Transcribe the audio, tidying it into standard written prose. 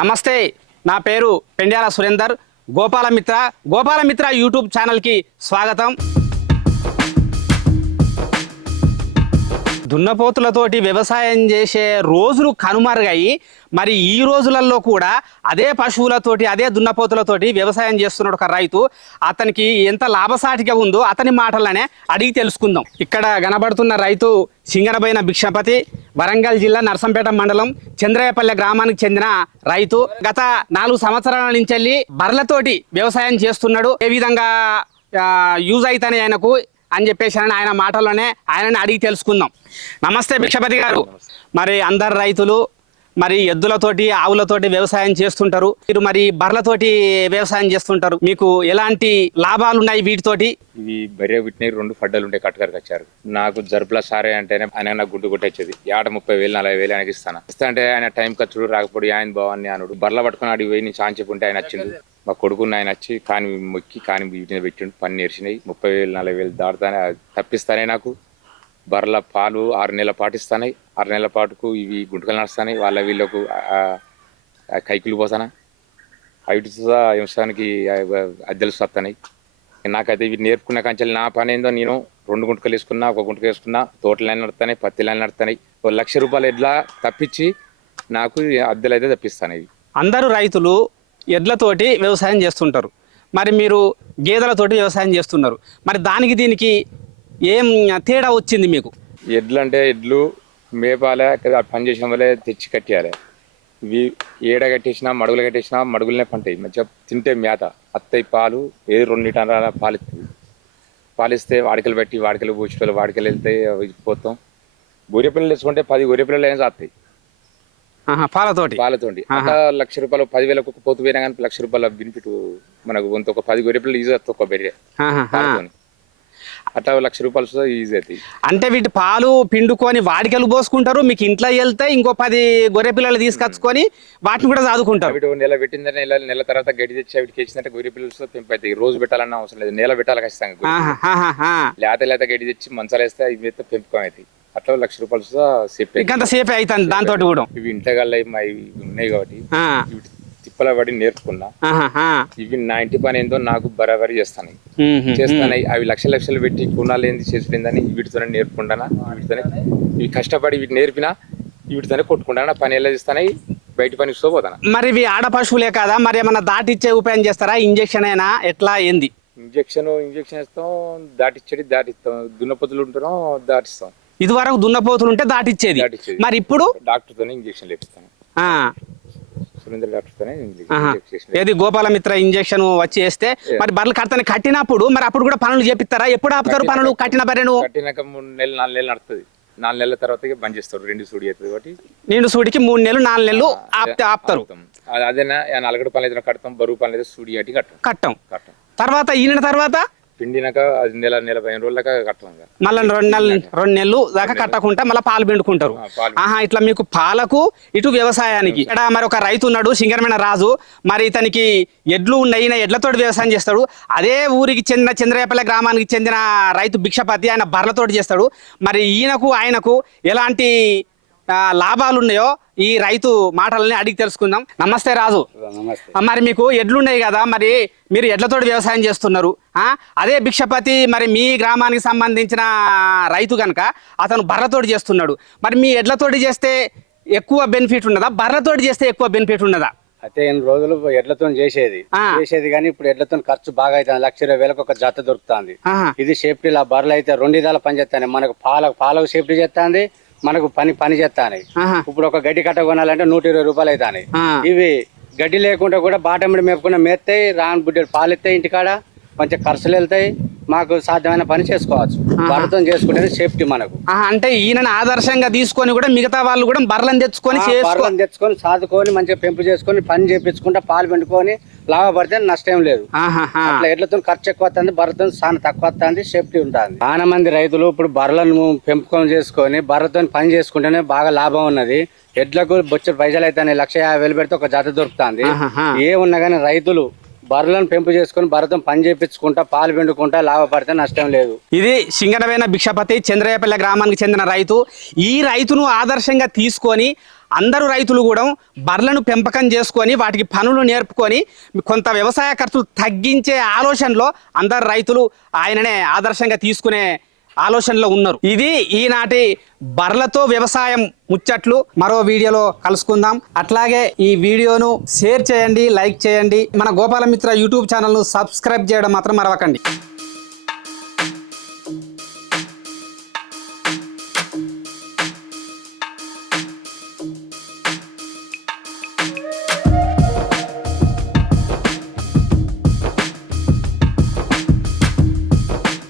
నమస్తే, నా పేరు పెండ్యాల సురేందర్. గోపాలమిత్ర యూట్యూబ్ ఛానల్కి స్వాగతం. దున్నపోతులతోటి వ్యవసాయం చేసే రోజులు కనుమరుగాయి. మరి ఈ రోజులలో కూడా అదే పశువులతోటి అదే దున్నపోతులతోటి వ్యవసాయం చేస్తున్నాడు ఒక రైతు. అతనికి ఎంత లాభసాటిగా ఉందో అతని మాటలనే అడిగి తెలుసుకుందాం. ఇక్కడ కనబడుతున్న రైతు సింగనబోయిన భిక్షపతి, వరంగల్ జిల్లా నర్సంపేట మండలం చంద్రయ్యపల్లె గ్రామానికి చెందిన రైతు. గత 4 సంవత్సరాల నుంచి వెళ్ళి బర్రెలతోటి వ్యవసాయం చేస్తున్నాడు. ఏ విధంగా యూజ్ అవుతాయి ఆయనకు అని చెప్పేసి ఆయన మాటల్లోనే ఆయనని అడిగి తెలుసుకుందాం. నమస్తే భిక్షపతి గారు. మరి అందరు రైతులు మరి ఎద్దులతోటి ఆవులతోటి వ్యవసాయం చేస్తుంటారు, మీరు మరి బర్రెలతోటి వ్యవసాయం చేస్తుంటారు. మీకు ఎలాంటి లాభాలు ఉన్నాయి వీటితోటి? ఇవి బర్రె పుట్టినాయి, 2 ఫడ్డలు ఉంటే కట్టుకరకు వచ్చారు. నాకు జరుపుల సారే అంటేనే ఆయన నాకు గుడ్డు కొట్టేది. ఏట 30,000 40,000 ఆయనకి ఇస్తా అంటే ఆయన టైం ఖర్చుడు రాకపోతే ఆయన బావని అనుడు బర్రెల పట్టుకుని అడిగి పోయి నేను చాంచెప్పుంటే ఆయన వచ్చిండు. మా కొడుకున్న ఆయన వచ్చి కాని మొక్కి కాని వీటిని పెట్టిండు. పని నేర్చినాయి. 30,000 40,000 దాటుతానే తప్పిస్తానే. నాకు బర్రెల పాలు 6 నెలల పాటు ఇస్తాయి. 6 నెలల పాటుకు ఇవి గుంటకలు నడుస్తాయి. వీళ్ళకు కైకులు పోతానా అవిటి వ్యవసాయానికి అద్దెలు వస్తున్నాయి. నాకైతే ఇవి నేర్పుకున్న కంచెలు నా పని ఏందో నేను 2 గుంటకలు వేసుకున్నా, 1 గుంటక వేసుకున్నా. తోటలైన నడుతున్నాయి, పత్తి లైన్ నడుతున్నాయి. ₹1,00,000 ఎడ్ల తప్పించి నాకు అద్దెలు అయితే తప్పిస్తాను. ఇవి అందరూ రైతులు ఎడ్లతోటి వ్యవసాయం చేస్తుంటారు, మరి మీరు గేదెలతోటి వ్యవసాయం చేస్తున్నారు. మరి దానికి దీనికి ఏం తేడా వచ్చింది మీకు? ఎడ్లు అంటే ఎడ్లు మేపాలే, పని చేసిన వల్లే తెచ్చి కట్టేయాలి. ఇవి ఏడ కట్టేసినా మడుగులు కట్టేసినా మడుగులనే పంటాయి. మంచిగా తింటే మేత అత్తయి. పాలు 2 లీటర్ల పాలు ఇస్తుంది. పాలిస్తే వాడికలు పెట్టి వాడికలు పూచేటోళ్ళు వాడికలు వెళ్తాయి. పోతాం. గొర్రె పిల్లలు తెచ్చుకుంటే 10 గొర్రె పిల్లలు అయినా చాస్తాయి పాలతోటి. ₹1,00,000 10,000 పోతు పోయినా కానీ ₹1,00,000 బెనిఫిట్ మనకు. వంత ఒక 10 గొర్రె పిల్లలు ఈజీ అవుతుంది. ఒక బెర్రె అట్లా ₹1,00,000 ఈజీ అవుతాయి. అంటే వీటి పాలు పిండుకొని వాడికలు పోసుకుంటారు, మీకు ఇంట్లో వెళ్తే ఇంకో 10 గొర్రె పిల్లలు తీసుకొచ్చుకొని వాటిని కూడా చదువుకుంటారు. వీటి నెల పెట్టిందని నెల తర్వాత గడ్డి తెచ్చి వీటికి వేసిందంటే గొర్రె పిల్లలతో పెంపైతాయి. రోజు పెట్టాలన్న అవసరం లేదు, నెల పెట్టాలి ఖచ్చితంగా. లేత గడ్డి తెచ్చి మంచాలు వేస్తే ఇవి అయితే పెంపకం అవుతాయి. అట్లా ₹1,00,000 సేఫ్ సేఫ్ అవుతుంది. దాంతో కూడా ఇవి ఇంట్లో ఉన్నాయి కాబట్టి తిప్పల పడి నేర్చుకున్నా. ఇవి నా ఇంటి పని ఏందో నాకు బరాబరి చేస్తాను. అవి లక్షలు పెట్టి కూనాలు ఏంది చేసుకుందని వీటితోనే నేర్పుకుంటానా. వీటితోనే ఇవి కష్టపడి వీటి నేర్పినా వీటితోనే కొట్టుకుంటానా. పని ఎలా చేస్తాను, బయట పని పోతాను. మరి ఇవి ఆడ పశువులే కదా, మరి ఏమన్నా దాటిచ్చే ఉపాయం చేస్తారా? ఇంజక్షన్ అయినా ఎట్లా ఏంది? ఇంజక్షన్ ఇస్తాం, దాటిస్తాం. దున్నపోతులు ఉంటాం, దాటిస్తాం. ఇది వరకు దున్నపోతులు ఉంటే దాటిచ్చేది, మరి ఇప్పుడు డాక్టర్తోనే ఇంజక్షన్ లేపిస్తాను. ఏది గోపాలమిత్ర ఇంజక్షన్ వచ్చి వేస్తే మరి బర్రెలు కట్టినప్పుడు మరి అప్పుడు కూడా పనులు చేపిస్తారా? ఎప్పుడు ఆపుతారు పనులు? కట్టిన బర్రెను కట్టినాక 3 నెలలు 4 నెలలు నడుతుంది. 4 నెలల తర్వాత బంద్ చేస్తారు. 2 సూడి అవుతుంది కాబట్టి 2 సూడికి 3 నెలలు 4 నెలలు ఆపుతారు. అదేనా ₹40 అయితే కడతాం, బరువు పనులు అయితే సూడి అట్టి కట్టం. తర్వాత ఈయన తర్వాత పిండినాక అది నెల 15 రోజులక కట్టాం. మళ్ళీ 2 నెలలు దాకా కట్టకుండా మళ్ళీ పాలు పిండుకుంటారు. ఇట్లా మీకు పాలకు ఇటు వ్యవసాయానికి. ఇక్కడ మరి ఒక రైతు ఉన్నాడు, సింగరమైన రాజు. మరి ఇతనికి ఎడ్లు ఉన్నాయి, ఎడ్లతోటి వ్యవసాయం చేస్తాడు. అదే ఊరికి చెందిన చంద్రయ్యపల్లె గ్రామానికి చెందిన రైతు భిక్షపతి, ఆయన బర్రెలతోటి చేస్తాడు. మరి ఆయనకు ఎలాంటి లాభాలు ఉన్నాయో ఈ రైతు మాటలని అడిగి తెలుసుకుందాం. నమస్తే రాజు. మరి మీకు ఎడ్లున్నాయి కదా, మరి మీరు ఎడ్లతోటి వ్యవసాయం చేస్తున్నారు. అదే భిక్షపతి మరి మీ గ్రామానికి సంబంధించిన రైతు కనుక అతను బర్రెతోటి చేస్తున్నాడు. మరి మీ ఎడ్లతోటి చేస్తే ఎక్కువ బెనిఫిట్ ఉన్నదా, బర్రెతోటి చేస్తే ఎక్కువ బెనిఫిట్ ఉన్నదా? అయితే 8 రోజులు ఎడ్లతో చేసేది కానీ ఇప్పుడు ఎడ్లతో ఖర్చు బాగా అవుతుంది. ₹1,20,000 ఒక జత దొరుకుతుంది. ఇది సేఫ్టీ. బర్రెలు అయితే 2 విధాల పని చేస్తాయి. మనకు పాలకు సేఫ్టీ చేస్తుంది, మనకు పని చేస్తాయి. ఇప్పుడు ఒక గడ్డి కట్ట కొనాలంటే ₹120 అవుతాయి. ఇవి గడ్డి లేకుండా కూడా బాటమిడి మేపుకుండా మేస్తాయి. రాను బుడ్డలు పాలు ఇస్తాయి, ఇంటికాడ మంచి ఖర్చులు వెళ్తాయి. మాకు సాధ్యమైన పని చేసుకోవచ్చు. బర్రెతో చేసుకుంటే సేఫ్టీ మనకు. అంటే ఈయన ఆదర్శంగా తీసుకొని కూడా మిగతా వాళ్ళు కూడా బర్రెలను తెచ్చుకొని సాదుకొని మంచిగా పెంపు చేసుకొని పని చేపించుకుంటా పాలు పిండుకొని లాభపడితే నష్టం లేదు. అట్లా ఎడ్లతో ఖర్చు ఎక్కువ వస్తుంది, బర్రెతో చాలా తక్కువ వస్తుంది, సేఫ్టీ ఉంటుంది. చాలా మంది రైతులు ఇప్పుడు బర్రెలను పెంపకం చేసుకొని బర్రెతో పని చేసుకుంటేనే బాగా లాభం ఉన్నది. ఎడ్లకు బొచ్చ పైసలు అయితే ₹1,50,000 పెడితే ఒక జత దొరుకుతుంది. ఏమున్నా కానీ రైతులు బర్రెలను పెంపు చేసుకుని బర్రెతో పని చేయించుకుంటా పాలు పిండుకుంటా లాభపడితే నష్టం లేదు. ఇది సింగనబోయిన భిక్షపతి, చంద్రయ్యపల్లె గ్రామానికి చెందిన రైతు. ఈ రైతును ఆదర్శంగా తీసుకొని అందరూ రైతులు కూడా బర్రెలను పెంపకం చేసుకొని వాటికి పనులు నేర్పుకొని కొంత వ్యవసాయ ఖర్చులు తగ్గించే ఆలోచనలో అందరు రైతులు ఆయననే ఆదర్శంగా తీసుకునే ఆలోచనలో ఉన్నారు. ఇది ఈనాటి బర్లతో వ్యవసాయం ముచ్చట్లు. మరో వీడియోలో కలుసుకుందాం. అట్లాగే ఈ వీడియోను షేర్ చేయండి, లైక్ చేయండి. మన గోపాలమిత్ర యూట్యూబ్ ఛానల్ను సబ్స్క్రైబ్ చేయడం మాత్రం మరవకండి.